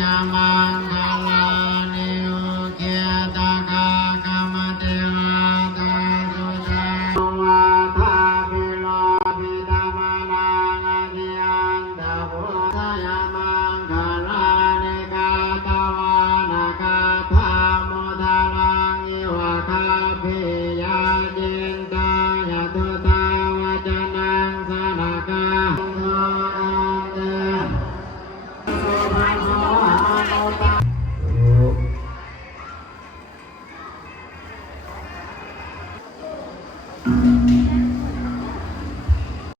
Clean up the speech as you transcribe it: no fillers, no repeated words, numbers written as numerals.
ยามังคลานิโอเกตากากามเทวาตาสุตาวาทาภิโลภิตามนานาทิอันตะโพธยามังคลานิกาตวานาคาธามุทารังอิวะคาภิยาจินตายะตุตาวะจนังสนากาโทอันเตMm-hmm.